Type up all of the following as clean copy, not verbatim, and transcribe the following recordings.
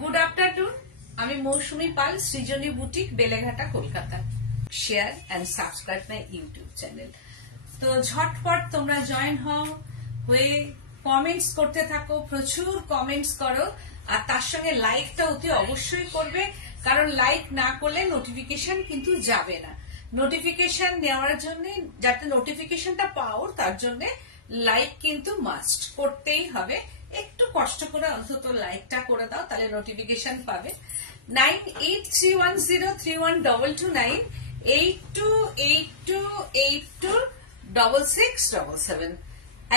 Good afternoon, আমি Mousumi Pal, Srijani boutique, Beleghata, Kolkata. Share and subscribe my YouTube channel. তো ঝটপট তোমরা জয়েন হয়ে কমেন্টস করতে থাকো, প্রচুর কমেন্টস করো, আর তার সঙ্গে লাইকটা অতি অবশ্যই করবে, কারণ লাইক না করলে নোটিফিকেশন কিন্তু যাবে না। নোটিফিকেশন নেওয়ার জন্য, যাতে নোটিফিকেশনটা পাও তার জন্য লাইক কিন্তু মাস্ট করতেই হবে। একটু কষ্ট করে অন্তত লাইকটা করে দাও, তাহলে নোটিফিকেশন পাবে। 9831031229 8282826677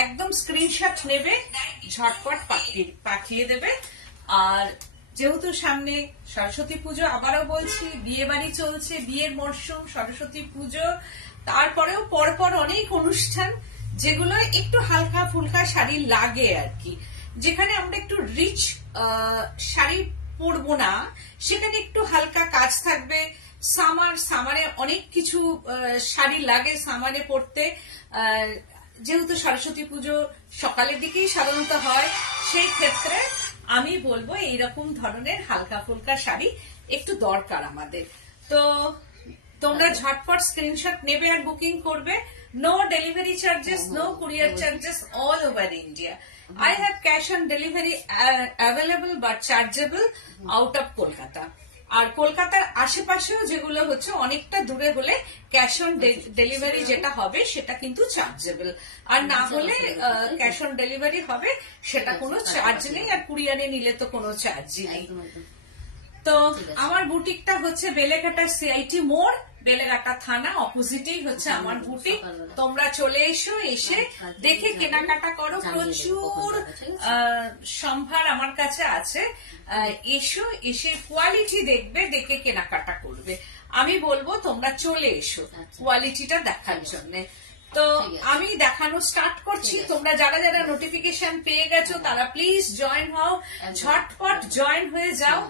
একদম স্ক্রিনশট নেবে, ঝটপট পাঠিয়ে দেবে। আর যেহেতু সামনে সরস্বতী পুজো, আবারও বলছি, বিয়ে বাড়ি চলছে, বিয়ের মরশুম, সরস্বতী পুজো, তারপরেও পরপর অনেক অনুষ্ঠান, যেগুলো একটু হালকা ফুলকা শাড়ি লাগে আর কি। যেখানে আমরা একটু রিচ শাড়ি পরবো না, সেখানে একটু হালকা কাজ থাকবে। সামারে অনেক কিছু শাড়ি লাগে সামারে পরতে, যেহেতু সরস্বতী পুজো সকালের দিকেই সাধারণত হয়, সেই ক্ষেত্রে আমি বলবো এইরকম ধরনের হালকা ফুলকা শাড়ি একটু দরকার আমাদের। তো তোমরা ঝটপট স্ক্রিনশট নেবে আর বুকিং করবে। No delivery charges, no courier charges, all over India. I have cash on delivery available but chargeable out of Kolkata. আর কলকাতার আশেপাশেও যেগুলো হচ্ছে অনেকটা দূরে হলে ক্যাশ অন ডেলিভারি যেটা হবে সেটা কিন্তু চার্জেবল, আর না হলে ক্যাশ অন ডেলিভারি হবে, সেটা কোনো চার্জ নেই, আর কুরিয়ারে নিলে তো কোনো চার্জই নেই। তো আমার বুটিকটা হচ্ছে বেলেঘাটার সিআইটি মোড়, বেলেঘাটা থানা অপোজিটেই হচ্ছে আমার বুটিক। তোমরা চলে এসো, এসে দেখে কেনাকাটা করো। প্রচুর সম্ভার আমার কাছে আছে, এসো, এসে কোয়ালিটি দেখবে, দেখে কেনাকাটা করবে। আমি বলবো তোমরা চলে এসো কোয়ালিটিটা দেখার জন্য। তো আমি দেখানো স্টার্ট করছি। তোমরা যারা যারা নোটিফিকেশন পেয়ে গেছো তারা প্লিজ জয়েন হও, ঝটপট জয়েন হয়ে যাও,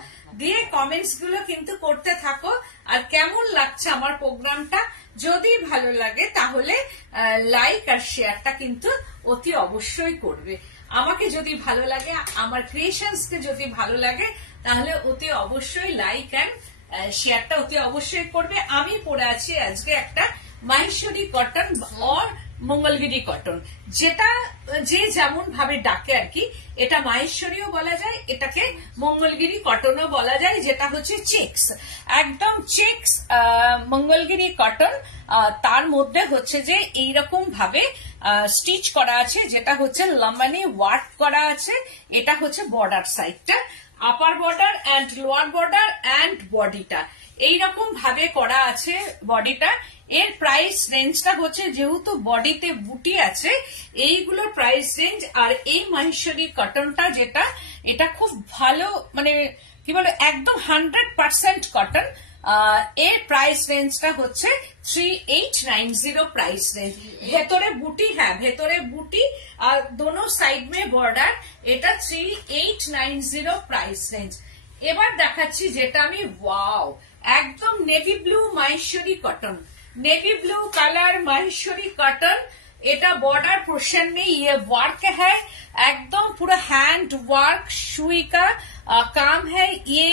দিয়ে কমেন্টস গুলো কিন্তু করতে থাকো। আর কেমন লাগছে আমার প্রোগ্রামটা, যদি ভালো লাগে তাহলে লাইক আর শেয়ারটা কিন্তু অতি অবশ্যই করবে। আমাকে যদি ভালো লাগে, আমার ক্রিয়েশনস কে যদি ভালো লাগে, তাহলে অতি অবশ্যই লাইক এন্ড শেয়ারটা অতি অবশ্যই করবে। আমি পরে আছি আজকে একটা Maheshwari cotton or Mangalagiri cotton, যেটা যে যেমন ভাবে ডাকে আর কি। এটা মাহেশ্বরীও বলা যায়, এটাকে মঙ্গলগিরি কটনও বলা যায়, যেটা হচ্ছে চেক্স, একদম চেক্স মঙ্গলগিরি কটন। তার মধ্যে হচ্ছে যে এইরকম ভাবে স্টিচ করা আছে, যেটা হচ্ছে লম্বানি ওয়ার্ক করা আছে। এটা হচ্ছে বর্ডার সাইডটা, upper border and lower border and বডিটা এইরকম ভাবে করা আছে বডিটা। এর প্রাইস রেঞ্জটা হচ্ছে, যেহেতু বডিতে বুটি আছে, এইগুলোর প্রাইস রেঞ্জ। আর এই মাহেশ্বরী কটনটা যেটা, এটা খুব ভালো, মানে কি বলে, একদম 100% কটন। এর প্রাইস রেঞ্জটা হচ্ছে 3890 প্রাইস রেঞ্জ। ভেতরে বুটি, হ্যাঁ ভেতরে বুটি, আর দোনো সাইড মে বর্ডার। এটা 3890 প্রাইস রেঞ্জ। এবার দেখাচ্ছি যেটা আমি, ওয়াও, একদম navy blue Maheshwari cotton, navy blue colour Maheshwari cotton. এটা बॉर्डर पोर्शन में ये वर्क है, एकदम पूरा हैंड वर्क, सुई का काम है। ये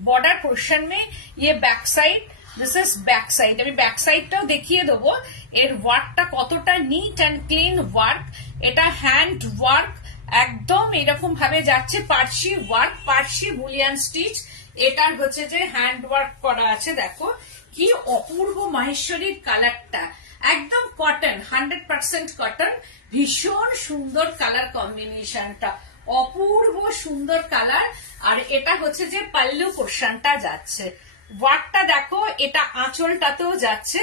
बॉर्डर पोर्शन में ये back side, this is back side. আমি ব্যাক সাইডটাও দেখিয়ে দেবো, এর ওয়ার্কটা কতটা নিট অ্যান্ড ক্লিন ওয়ার্ক। এটা হ্যান্ড ওয়ার্ক, একদম এরকম ভাবে যাচ্ছে, Parsi work, Parsi bullion stitch. এটার হচ্ছে যে হ্যান্ড ওয়ার্ক করা আছে। দেখো কি অপূর্ব মাহেশ্বরীর কালারটা, একদম কটন, 100% কটন। ভীষণ সুন্দর কালার কম্বিনেশনটা, অপূর্ব সুন্দর কালার। আর এটা হচ্ছে যে পাল্লু পোর্শনটা যাচ্ছে, ওয়ার্কটা দেখো, এটা আঁচলটাতেও যাচ্ছে,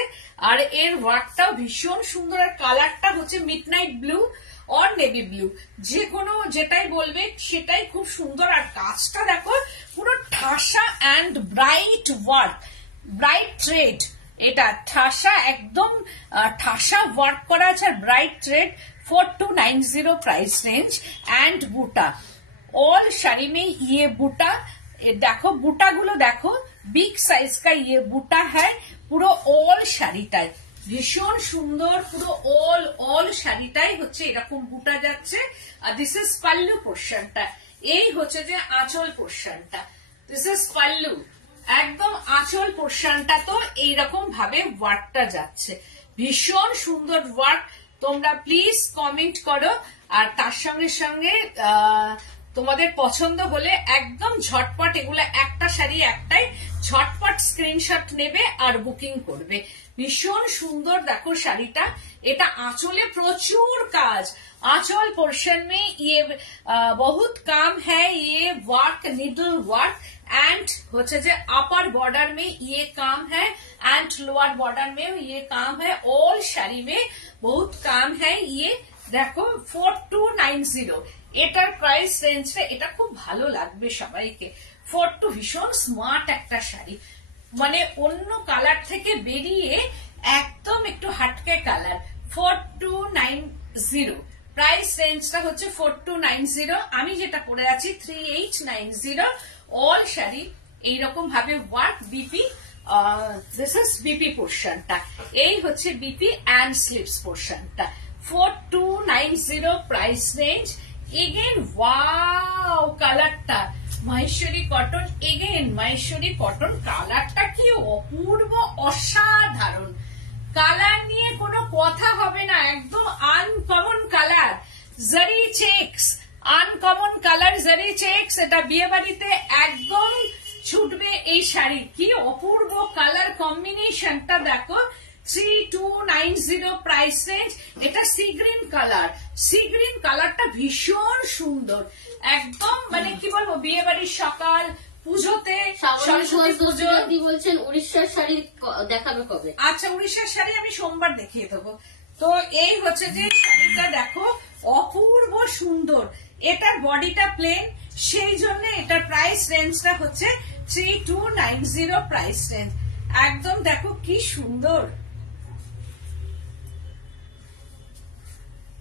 আর এর ওয়ার্কটাও ভীষণ সুন্দর। আর কালারটা হচ্ছে মিডনাইট ব্লু और নেভি ব্লু, যে কোনো যেটাই বলবে সেটাই খুব সুন্দর। আর কাজটা দেখো, পুরো ঠাসা and bright work, bright thread. এটা ঠাসা, একদম ঠাসা ওয়ার্ক করা আছে, আর bright thread. 4290 price range and बूटा, ऑल শাড়ি में ये बूटा देखो, बूटा गुलो देखो, बिग साइज का ये बूटा है। পুরো অল শাড়িটায় ভীষণ সুন্দর, পুরো অল শাড়িটাই হচ্ছে এরকম বুটা যাচ্ছে। আর দিস ইজ পাল্লু পোর্শনটা। এই হচ্ছে যে আঁচল পোর্শনটা, দিস ইজ পাল্লু। একদম আঁচল পোর্শনটা তো এইরকম ভাবে ওয়ার্কটা যাচ্ছে, ভীষণ সুন্দর ওয়ার্ক। তোমরা প্লিজ কমেন্ট করো, আর তার সঙ্গে সঙ্গে তোমাদের পছন্দ হলে একদম ঝটপট এগুলো একটা শাড়ি একটাই ঝটপট স্ক্রিনশট নেবে আর বুকিং করবে। ভীষণ সুন্দর দেখো শাড়িটা, এটা আঁচলে প্রচুর কাজ, आंचल पोर्शन में ये बहुत काम है, ये वर्क निडल वर्क एंड होचे जे अपर बॉर्डर में ये काम है एंड लोअर बॉर्डर में ये काम है। ऑल शाड़ी में बहुत काम है। ये देखो 4290 এটার প্রাইস রেঞ্জটা, এটা খুব ভালো লাগবে সবাইকে। 42 ভীষণ স্মার্ট একটা শাড়ি, মানে অন্য কালার থেকে বেরিয়ে একদম একটু হাটকে কালার। 4290 প্রাইস রেঞ্জটা হচ্ছে 4290। আমি যেটা পরে আছি 3890। অল শাড়ি এইরকম ভাবে work, BP this is BP পোর্শনটা, এই হচ্ছে বিপি অ্যান্ড স্লিভস পোর্শনটা। 4290 প্রাইস রেঞ্জ। এগেন ওয়াও কালারটা, Maheshwari cotton, again Maheshwari cotton, কালারটা কি অপূর্ব অসাধারণ। কালার নিয়ে কোনো কথা হবে না, একদম আনকমন কালার, জারি চেক্স, আনকমন কালার জারি চেক্স। এটা বিয়ে বাড়িতে একদম ছুটবে এই শাড়ি। কি অপূর্ব কালার কম্বিনেশনটা দেখো। 3290 প্রাইস রেঞ্জ। এটা sea green colour, sea green কালারটা ভীষণ সুন্দর, একদম মানে কি বলবো বিয়ে বাড়ির সকাল, পুজোতে, সরস্বতী পুজো। কি বলছেন উড়িষ্যার শাড়ি দেখাবে কবে? আচ্ছা, উড়িষ্যার শাড়ি আমি সোমবার দেখিয়ে দেবো। তো এই হচ্ছে যে শাড়িটা দেখো, অপূর্ব সুন্দর। এটার বডিটা প্লেন, সেই জন্য এটার প্রাইস রেঞ্জটা হচ্ছে 3290 প্রাইস রেঞ্জ। একদম দেখো কি সুন্দর,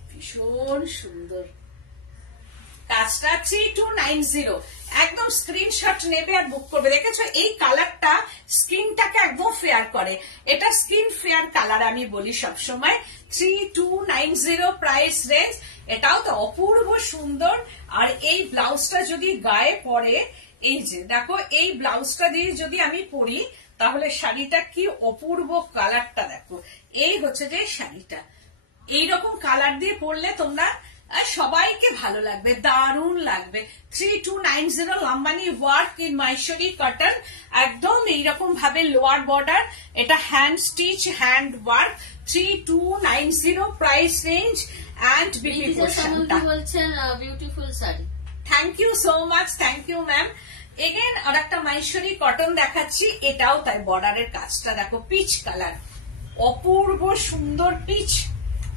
ভীষণ সুন্দর কাজটা। 3290 একদম স্ক্রিনশট নেবে আর বুক করবে। দেখেছো এই কালারটা স্কিনটাকে একদম ফেয়ার করে, এটা স্কিন ফেয়ার কালার আমি বলি সবসময়। 3290 প্রাইস রেঞ্জ। এটাও তো অপূর্ব সুন্দর। আর এই ব্লাউজটা যদি গায়ে পরে, এই যে দেখো এই ব্লাউজটা দিয়ে যদি আমি পরি, তাহলে শাড়িটা কি অপূর্ব কালারটা দেখো। এই হচ্ছে যে শাড়িটা, এইরকম কালার দিয়ে পরলে তোমরা সবাইকে ভালো লাগবে, দারুণ লাগবে। 3290 Lambani work in Maheshwari cotton, একদম এইরকম ভাবে লোয়ার বর্ডার, এটা hand stitch hand work. 3290 price range and BP পোর্শনটা। বলছেন beautiful sari. Thank you so much, thank you ma'am. Again আর একটা মাহেশ্বরী কটন দেখাচ্ছি, এটাও তাই বর্ডারের কাজটা দেখো, পিচ কালার, অপূর্ব সুন্দর পিচ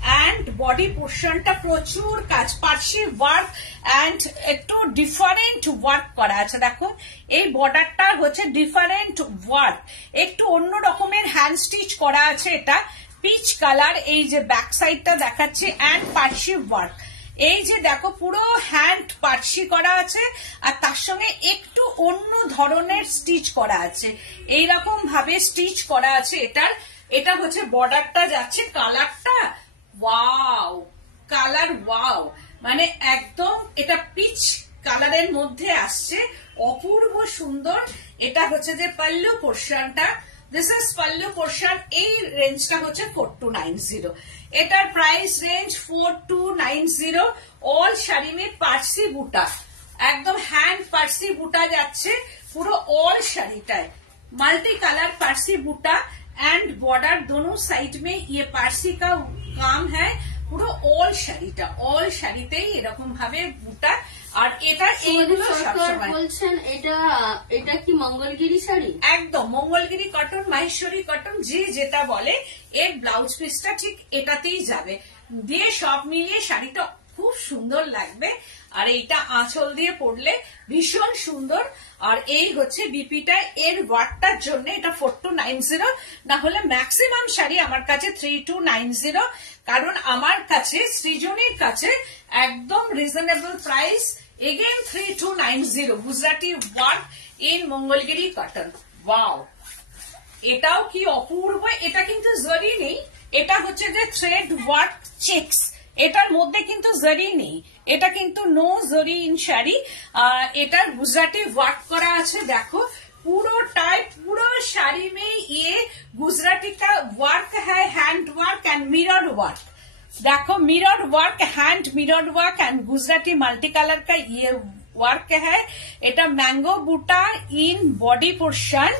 অ্যান্ড বডি পোর্শনটা প্রচুর কাজ, পার্সি ওয়ার্ক অ্যান্ড একটু ডিফারেন্ট ওয়ার্ক করা আছে। দেখো এই বর্ডারটা হচ্ছে ডিফারেন্ট ওয়ার্ক, একটু অন্য রকমের হ্যান্ড স্টিচ করা আছে। এটা পিচ কালার, এই যে ব্যাক সাইডটা দেখাচ্ছে অ্যান্ড পার্সি ওয়ার্ক। এই যে দেখো পুরো হ্যান্ড পার্সি করা আছে, আর তার সঙ্গে একটু অন্য ধরনের স্টিচ করা আছে, এইরকম ভাবে স্টিচ করা আছে এটার। এটা হচ্ছে বর্ডারটা যাচ্ছে, কালারটা ওয়াও, কালার ওয়াও, মানে একদম এটা পিচ কালারের মধ্যে আসছে, অপূর্ব সুন্দর। এটা হচ্ছে যে পাল্লু পোর্শনটা, দিস ইজ পাল্লু পোর্শন। এই রেঞ্জটা হচ্ছে 4290। এটার প্রাইস রেঞ্জ 4290। অল শাড়ি মে পার্সি বুটা, একদম হ্যান্ড পার্সি বুটা যাচ্ছে পুরো অল শাড়িটায়, मल्टी कलर पारसी बूटा एंड बॉर्डर दोनों साइड में ये पारसी का काम है। পুরো অল শাড়িটা, অল শাড়িতেই এরকম ভাবে বুটা। আর এটা এইগুলো সবসময় বলছেন এটা কি মঙ্গলগিরি শাড়ি? একদম মঙ্গলগিরি কটন, মাহেশ্বরী কটন, যে যেটা বলে। এর ব্লাউজ পিসটা ঠিক এটাতেই যাবে, দিয়ে সব মিলিয়ে শাড়িটা খুব সুন্দর লাগবে। আর এইটা আঁচল দিয়ে পরলে ভীষণ সুন্দর। আর এই হচ্ছে বিপিটা, এর ওয়ার্কটার জন্য এটা 4290, না হলে ম্যাক্সিমাম শাড়ি আমার কাছে 3290, কারণ আমার কাছে সৃজনীর কাছে একদম reasonable price. Again 3290 Gujarati work in Mangalagiri cotton. Wow, এটাও কি অপূর্ব। এটা কিন্তু জরি নেই, এটা হচ্ছে যে থ্রেড ওয়ার্ক চেকস, এটার মধ্যে কিন্তু জরি নেই, এটা কিন্তু নো জরি ইন শাড়ি, এটা গুজরাটি ওয়ার্ক করা আছে। দেখো পুরোটাই পুরো শাড়ি में ये गुजराती का वर्क है, hand work and mirror work. देखो mirror work, hand mirror work and Gujarati multi colour का ये वर्क है। এটা ম্যাঙ্গো বুটা ইন বডি পোর্শন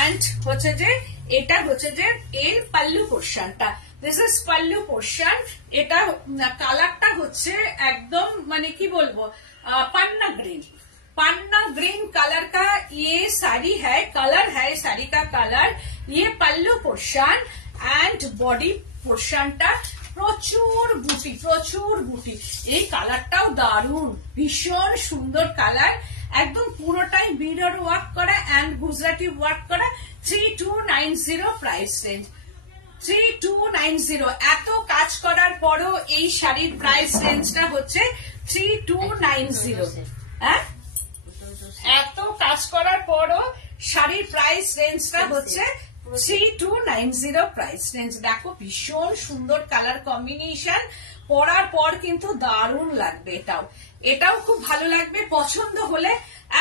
এন্ড হচ্ছে যে এটা হচ্ছে যে এর পাল্লু পোর্শনটা। This is pallu portion. এটা কালারটা হচ্ছে একদম মানে কি বলবো পান্না গ্রিন, पन्ना ग्रीन कलर का ये साड़ी है, कलर है साड़ी का कलर। ये पल्लू पोर्शन एंड बॉडी पोर्शनটা প্রচুর বুটি। এই কালারটাও দারুণ, ভীষণ সুন্দর কালার, একদম পুরোটাই মিরর ওয়ার্ক করা এন্ড গুজরাটি ওয়ার্ক করা। 3290 প্রাইস রেঞ্জ, 3290। এত কাজ করার পরও এই শাড়ির প্রাইস রেঞ্জটা হচ্ছে 3290। হ্যাঁ, এত কাজ করার পরও শাড়ির প্রাইস রেঞ্জটা হচ্ছে 3290 প্রাইস রেঞ্জ। দেখো ভীষণ সুন্দর কালার কম্বিনেশন, পরার পর কিন্তু দারুণ লাগবে। এটাও খুব ভালো লাগবে। পছন্দ হলে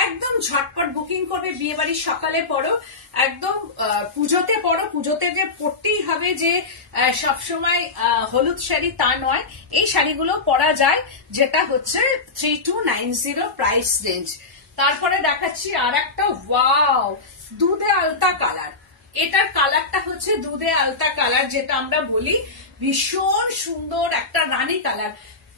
একদম ঝটপট বুকিং করবে। বিয়ে বাড়ির সকালে পরো, একদম পুজোতে পরো। পুজোতে যে পরতেই হবে যে সবসময় হলুদ শাড়ি তা নয়, এই শাড়িগুলো পরা যায়, যেটা হচ্ছে 3290 প্রাইস রেঞ্জ। তারপরে দেখাচ্ছি আর একটা, ওয়াও, দুধে আলতা কালার। এটার কালারটা হচ্ছে দুধে আলতা কালার, যেটা আমরা বলি ভীষণ সুন্দর একটা রানী কালার।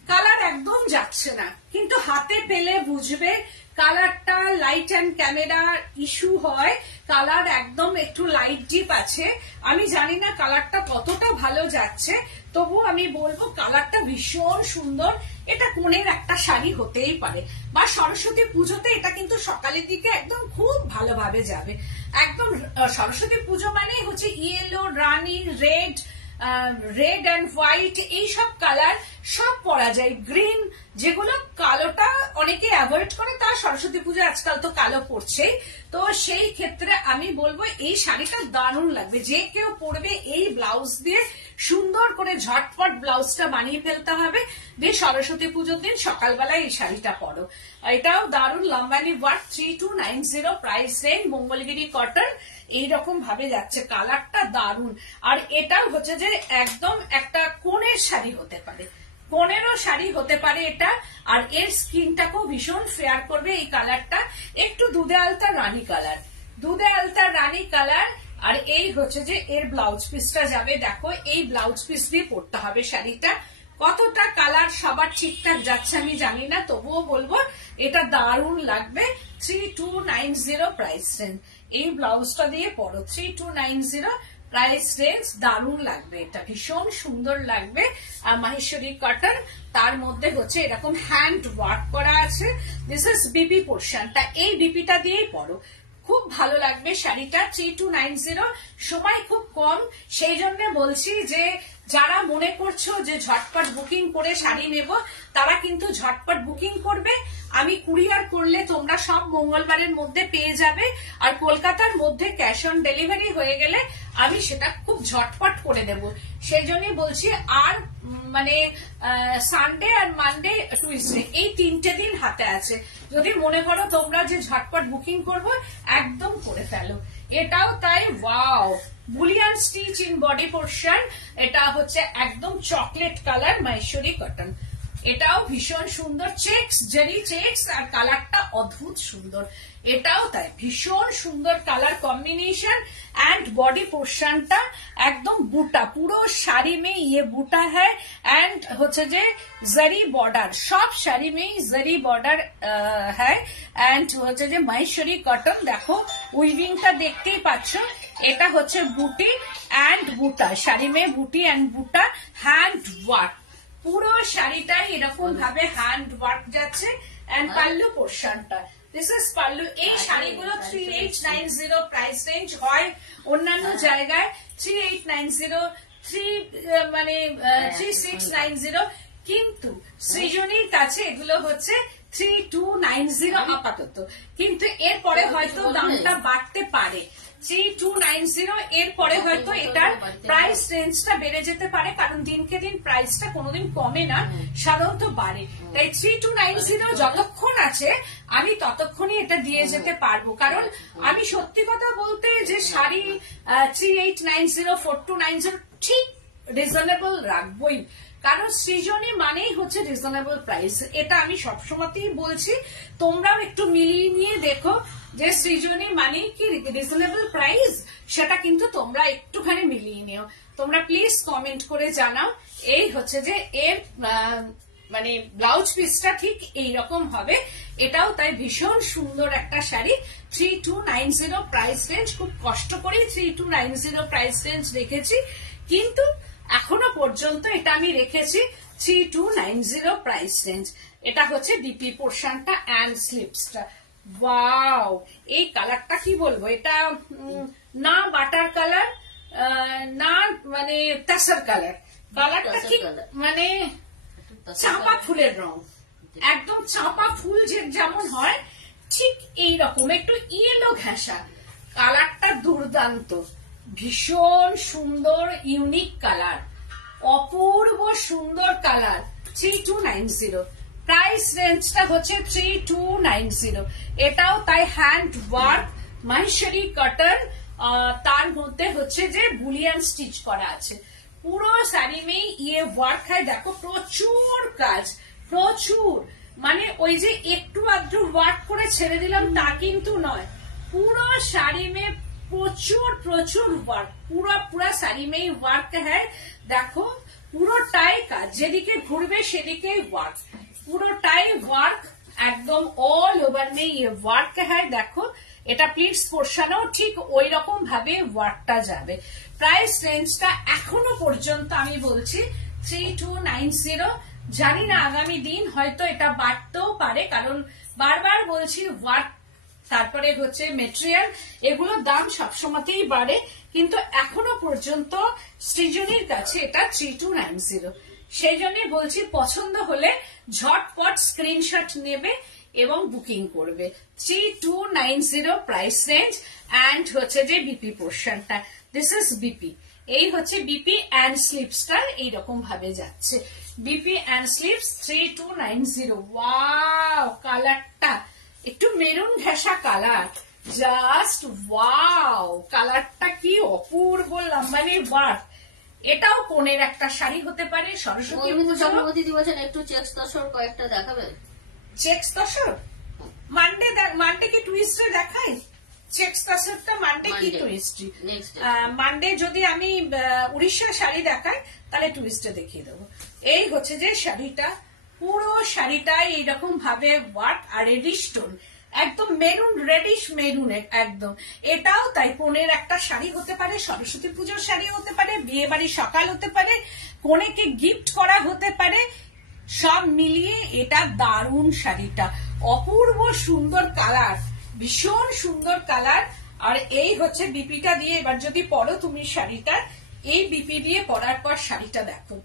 কালার একদম যাচ্ছে না, কিন্তু হাতে পেলে বুঝবে কালারটা। লাইট অ্যান্ড ক্যামেরা ইস্যু হয়, কালার একদম একটু লাইট ডিপ আছে। আমি জানি না কালারটা কতটা ভালো যাচ্ছে, তবু আমি বলবো কালারটা ভীষণ সুন্দর। এটা কোণের একটা শাড়ি হতেই পারে, বা সরস্বতী পুজোতে এটা কিন্তু সকালের দিকে একদম খুব ভালোভাবে যাবে। একদম সরস্বতী পুজো মানে হচ্ছে ইয়েলো, রানী, রেড এন্ড হোয়াইট, এইসব কালার সব পরা যায়। গ্রিন, যেগুলো কালোটা অনেকে অ্যাভয়েড করে, তা সরস্বতী পুজো আজকাল তো কালো পড়ছে। তো সেই ক্ষেত্রে আমি বলবো এই শাড়িটা দারুণ লাগবে। যে কেউ পরবে এই ব্লাউজ দিয়ে সুন্দর করে ঝটপট ব্লাউজটা বানিয়ে ফেলতে হবে, দিয়ে সরস্বতী পুজোর দিন সকালবেলায় এই শাড়িটা পরো। এটাও দারুণ Lambani work, 3290 price range. Mangalagiri cotton এইরকম ভাবে যাচ্ছে, কালারটা দারুণ। আর এটাও হচ্ছে যে একদম একটা কোণের শাড়ি হতে পারে, কোণেরও শাড়ি হতে পারে এটা। আর এর স্কিনটাকেও ভীষণ ফেয়ার করবে এই কালারটা। একটু দুধে আলতা রানী কালার, দুধে আলতা রানী কালার। আর এই হচ্ছে যে এর ব্লাউজ পিসটা যাবে। দেখো এই ব্লাউজ পিস দিয়ে পরতে হবে শাড়িটা। কতটা কালার সবার ঠিকঠাক যাচ্ছে আমি জানি না, তবুও বলবো এটা দারুণ লাগবে। 3290 প্রাইস রেঞ্জ। এই ব্লাউজটা দিয়ে পরো, 3290 প্রাইস রেঞ্জ। দারুণ লাগবে, এটা ভীষণ সুন্দর লাগবে। আর মাহেশ্বরী কটন, তার মধ্যে হচ্ছে এরকম হ্যান্ড ওয়ার্ক করা আছে। দিস ইজ বিপি পোর্শনটা, এই বিপিটা দিয়েই পরো, খুব ভালো লাগবে শাড়িটা। 3290, সময় খুব কম, সেই জন্য বলছি যে যারা মনে করছো যে ঝটপট বুকিং করে শাড়ি নেব, তারা কিন্তু ঝটপট বুকিং করবে। আমি কুরিয়ার করলে তোমরা সব মঙ্গলবারের মধ্যে পেয়ে যাবে। আর কলকাতার মধ্যে ক্যাশ অন ডেলিভারি হয়ে গেলে আমি সেটা খুব ঝটপট করে দেব। সেই জন্যই বলছি। আর মানে সানডে আর মানডে, টুইসডে, এই 3টে দিন হাতে আছে। যদি মনে করো তোমরা যে ঝটপট বুকিং করবো, একদম করে ফেলো। এটাও তাই, wow, Boolean stitch in body portion. এটা হচ্ছে একদম চকলেট কালার, মাহেশ্বরী কটন। এটাও ভীষণ সুন্দর, চেক্স, জেরি চেক্স, আর কালারটা অদ্ভুত সুন্দর। এটাও তাই, ভীষণ সুন্দর কালার কম্বিনেশন। एंड बॉडी पोर्शनটা একদম বুটা, পুরো শাড়ি में ये बूटा है। एंड হচ্ছে যে জরি বর্ডার, সব শাড়ি में জরি বর্ডার है। एंड হচ্ছে যে মাহেশ্বরী কটন। দেখো উইভিংটা দেখতেই পাচ্ছ, এটা হচ্ছে বুটি এন্ড বুটা, শাড়ি में বুটি এন্ড বুটা, হ্যান্ড ওয়ার্ক। পুরো শাড়িটাই এরকম ভাবে হ্যান্ড ওয়ার্ক যাচ্ছে। এন্ড পাল্লু পোর্শনটা, দিস ইজ পাল্লু। এই শাড়িগুলো 3890 প্রাইস রেঞ্জ হয় অন্যান্য জায়গায় 3890, 3690, কিন্তু সৃজনীর কাছে এগুলো হচ্ছে 3290 আপাতত। কিন্তু এরপরে হয়তো দামটা বাড়তে পারে। 3290 এরপরে হয়তো এটার প্রাইস রেঞ্জটা বেড়ে যেতে পারে, কারণ দিনকে দিন প্রাইসটা কোনোদিন কমে না, সাধারণত বাড়ে। তাই 3290 যতক্ষণ আছে আমি ততক্ষণই এটা দিয়ে যেতে পারবো, কারণ আমি সত্যি কথা বলতে যে শাড়ি 3890 4290 ঠিক রিজনেবল রাখবোই, কারণ সৃজনী মানেই হচ্ছে রিজনেবল প্রাইস। এটা আমি সবসময়তেই বলছি, তোমরাও একটু মিলিয়ে নিয়ে দেখো যে সৃজনী মানেই কি রিজনেবল প্রাইস, সেটা কিন্তু তোমরা একটুখানি মিলিয়ে নিও। তোমরা প্লিজ কমেন্ট করে জানাও। এই হচ্ছে যে এর মানে ব্লাউজ পিসটা ঠিক এইরকম হবে, এটাও তাই ভীষণ সুন্দর একটা শাড়ি। 3290 প্রাইস রেঞ্জ, খুব কষ্ট করে 3290 প্রাইস রেঞ্জ রেখেছি, কিন্তু এখনো পর্যন্ত এটা আমি রেখেছি 3290 প্রাইস রেঞ্জ। এটা হচ্ছে ডিপি পোর্শনটা অ্যান্ড স্লিপসটা। ওয়াও, এই কালারটা কি বলবো, এটা না বাটার কালার না মানে তাসার কালার, কালারটা ঠিক মানে চাঁপা ফুলের রং, একদম চাঁপা ফুল যেমন হয় ঠিক এইরকম একটু ইয়েলো ঘেঁষা, কালারটা দুর্দান্ত, ভীষণ সুন্দর ইউনিক কালার, অপূর্ব সুন্দর কালার। 3290 প্রাইস রেঞ্জটা হচ্ছে 3290। এটাও তাই হ্যান্ড ওয়ার্ক মাহেশ্বরী কটন, তার মধ্যে হচ্ছে যে বুলিয়ান স্টিচ করা আছে। পুরো শাড়ি মেয়ে ইয়ে ওয়ার্ক হয়, দেখো প্রচুর কাজ, প্রচুর, মানে ওই যে একটু আধটু ওয়ার্ক করে ছেড়ে দিলাম তা কিন্তু নয়, পুরো শাড়ি মেয়ে প্রচুর প্রচুর ওয়ার্ক, পুরা শাড়ি মেয়ে ওয়ার্ক হ্যাঁ। দেখো পুরোটাই কাজ, যেদিকে ঘুরবে সেদিকেই ওয়ার্ক, পুরোটাই ওয়ার্ক, একদম অল ওভার মে ये ওয়ার্ক হ্যাঁ। দেখো এটা প্লিটস পোর্শনেও ঠিক ওই রকম ভাবে ওয়ার্কটা যাবে। প্রাইস রেঞ্জটা এখনো পর্যন্ত আমি বলছি 3290। জানি না আগামী দিন হয়তো এটা বাড়তেও পারে, কারণ বারবার বলছি ওয়ার্ক তারপরে হচ্ছে মেটেরিয়াল, এগুলোর দাম সবসময়তেই বাড়ে, কিন্তু এখনো পর্যন্ত সৃজনীর কাছে এটা 3290। সেই জন্যই বলছি পছন্দ হলে ঝটপট স্ক্রিনশট নেবে এবং বুকিং করবে। 3290 প্রাইস রেঞ্জ অ্যান্ড হচ্ছে যে বিপি পোর্শনটা, দিস ইজ বিপি। এই হচ্ছে বিপি অ্যান্ড স্লিপসটা এইরকম ভাবে যাচ্ছে, বিপি অ্যান্ড স্লিপস 3290। ওয়াও, কালারটা একটু মেরুন ঘেঁষা কালার, জাস্ট ওয়াও, কালারটা কি অপূর্ব লম্বানি ওয়ার্ক। এটাও কোনের একটা শাড়ি হতে পারে, সরস্বতী পুজো। একটু চেক্স তসর কয়েকটা দেখাবে? চেক্স তসর মানডে কি টুইস্টে দেখাই? চেক্স তসরটা মানডে কি টুইস্টি? মানডে যদি আমি উড়িষ্যা শাড়ি দেখাই তাহলে টুইস্টে দেখিয়ে দেবো। এই হচ্ছে যে শাড়িটা, পুরো শাড়িটাই এইরকম ভাবে ওয়ার্ক আর রেডিশ টোন, একদম মেরুন, রেডিশ মেরুনের একদম। এটাও তাই কোনের একটা শাড়ি হতে পারে, সরস্বতী পুজোর শাড়ি হতে পারে, বিয়ে বাড়ির সকাল হতে পারে, কোনেকে গিফট করা হতে পারে, সব মিলিয়ে এটা দারুণ শাড়িটা, অপূর্ব সুন্দর কালার, ভীষণ সুন্দর কালার। আর এই হচ্ছে বিপিটা দিয়ে এবার যদি পরো তুমি শাড়িটা, এই বিপি দিয়ে পরার পর শাড়িটা দেখো,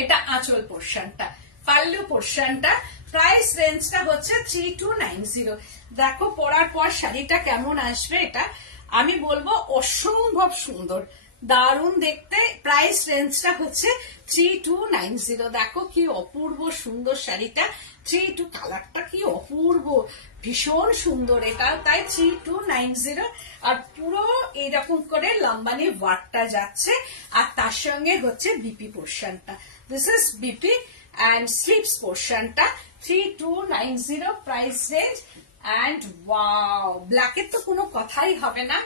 এটা আঁচল পোর্শনটা, পাল্লু পোর্শনটা। প্রাইস রেঞ্জটা হচ্ছে 3290। দেখো পরার পর শাড়িটা কেমন আসবে, এটা আমি বলবো অসম্ভব সুন্দর, দারুণ দেখতে। প্রাইস রেঞ্জটা হচ্ছে 3290। দেখো কি অপূর্ব সুন্দর শাড়িটা, 32 কালারটা কি অপূর্ব, ভীষণ সুন্দর, এটা তাই 3290। আর পুরো এইরকম করে লম্বানি ওয়ার্কটা যাচ্ছে, আর তার সঙ্গে হচ্ছে বিপি পোর্শনটা, this is BP and slips পোর্শনটা 3290 প্রাইস রেঞ্জ। অ্যান্ড ওয়াও, ব্ল্যাকের তো কোনো কথাই হবে না,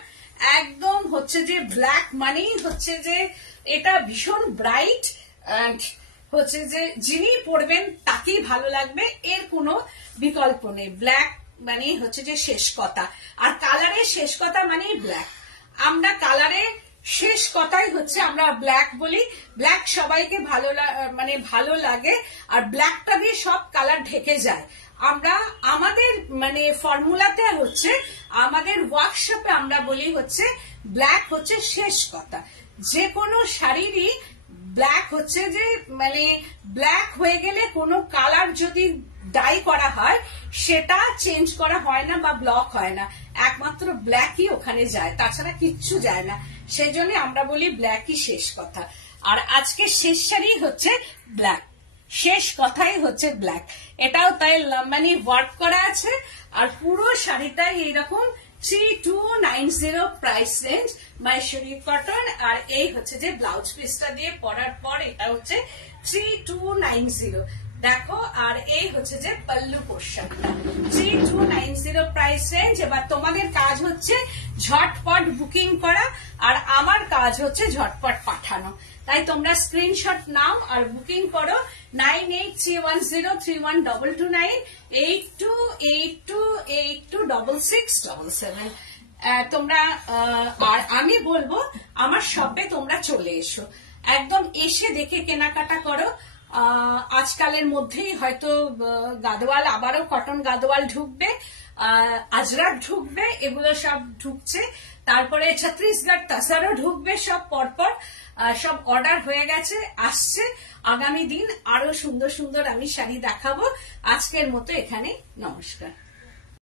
একদম হচ্ছে যে ব্ল্যাক মানেই হচ্ছে যে এটা ভীষণ ব্রাইট, অ্যান্ড হচ্ছে যে যিনি পরবেন তাকেই ভালো লাগবে, এর কোনো বিকল্প নেই। ব্ল্যাক মানে হচ্ছে যে শেষ কথা, আর কালারের শেষ কথা মানেই ব্ল্যাক। আমরা কালারের শেষ কথাই হচ্ছে আমরা ব্ল্যাক বলি, ব্ল্যাক সবাইকে ভালো লাগে, আর ব্ল্যাকটা দিয়ে সব কালার ঢেকে যায়। আমরা আমাদের মানে ফর্মুলাতে হচ্ছে, আমাদের ওয়ার্কশপে আমরা বলি হচ্ছে ব্ল্যাক হচ্ছে শেষ কথা। যে কোনো শাড়িরই ব্ল্যাক হচ্ছে যে মানে ব্ল্যাক হয়ে গেলে কোনো কালার যদি ডাই করা হয় সেটা চেঞ্জ করা হয় না বা ব্লক হয় না, একমাত্র ব্ল্যাকই ওখানে যায়, তাছাড়া কিচ্ছু যায় না। সেই জন্য আমরা বলি ব্ল্যাকই শেষ কথা। আর আজকে শেষ শাড়ি হচ্ছে ব্ল্যাক, শেষ কথাই হচ্ছে ব্ল্যাক। এটাও তাই লম্বানি ওয়ার্ক করা আছে, আর পুরো শাড়িটাই এইরকম 3290 প্রাইস রেঞ্জ মাইসোরি কটন। আর এই হচ্ছে যে ব্লাউজ পিসটা দিয়ে পরার পর এটা হচ্ছে 3290, দেখো। আর এই হচ্ছে যে পল্লু পোর্শনটা 3290 প্রাইস রেঞ্জ। এবার তোমাদের কাজ হচ্ছে ঝটপট বুকিং করা, আর আমার কাজ হচ্ছে ঝটপট পাঠানো। তাই তোমরা স্ক্রিনশট নাও আর বুকিং করো 9831031229 8282826677। তোমরা আর আমি বলবো আমার শপে তোমরা চলে এসো, একদম এসে দেখে কেনাকাটা করো। আজকালের মধ্যেই হয়তো গাদোয়াল, আবারও কটন গাদোয়াল ঢুকবে, আজরাক ঢুকবে, এগুলো সব ঢুকছে। তারপরে ছত্তিশগড় তাসারও ঢুকবে, সব পরপর সব অর্ডার হয়ে গেছে, আসছে। আগামী দিন আরো সুন্দর সুন্দর আমি শাড়ি দেখাবো। আজকের মতো এখানে, নমস্কার।